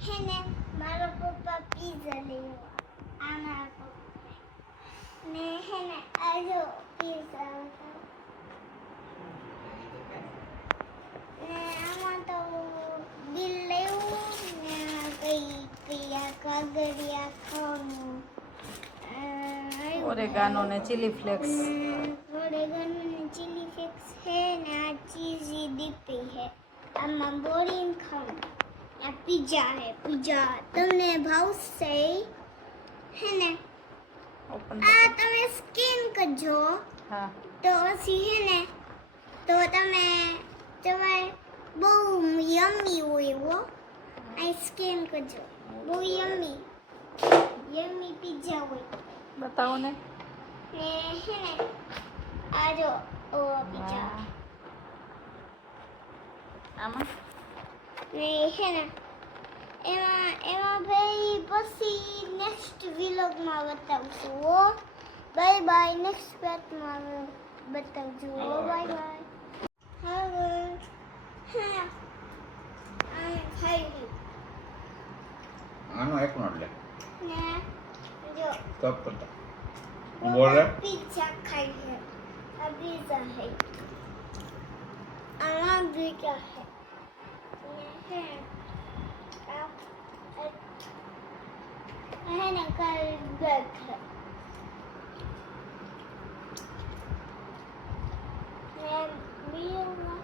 હે ને મારો પપ્પા પીઝા લેવા આ મારા પપ્પા ને હે ને આ જો પીઝા ને આમાં તો બિલ લેવું ને કઈ કાગળિયા ખાવાનું ઓરેગાનો ને ચીલી ફ્લેક્સ. ઓરેગાનો ને ચીલી ફ્લેક્સ है ને આ ચીઝી દીપી है આમાં બોરીન ખાવું આ પિઝા है પિઝા તમને ભાવશે હે ને ઓપન આ તમે સ્કેન કરજો હા તો પછી હે ને તો તમે તમારે બહુ યમ્મી હોય હો આ સ્કેન કરજો બહુ યમ્મી પિઝા હોય બતાવો ને. ને હે ને આ જો ઓ પિઝા વાહ. આમાં ને હે ને એમાં ભાઈ પછી નેક્સ્ટ વ્લોગમાં બતાવશું હો બાય બાય નેક્સ્ટ પાર્ટમાં બતાવજો હો બાય બાય હવે હા આ ખાઈ આનો એક નો લે ને જો કપ કરતા બોલ રે पिज्जा खाइए अभी है आना भी क्या है ये है ना कल बैग है मैं भी हूँ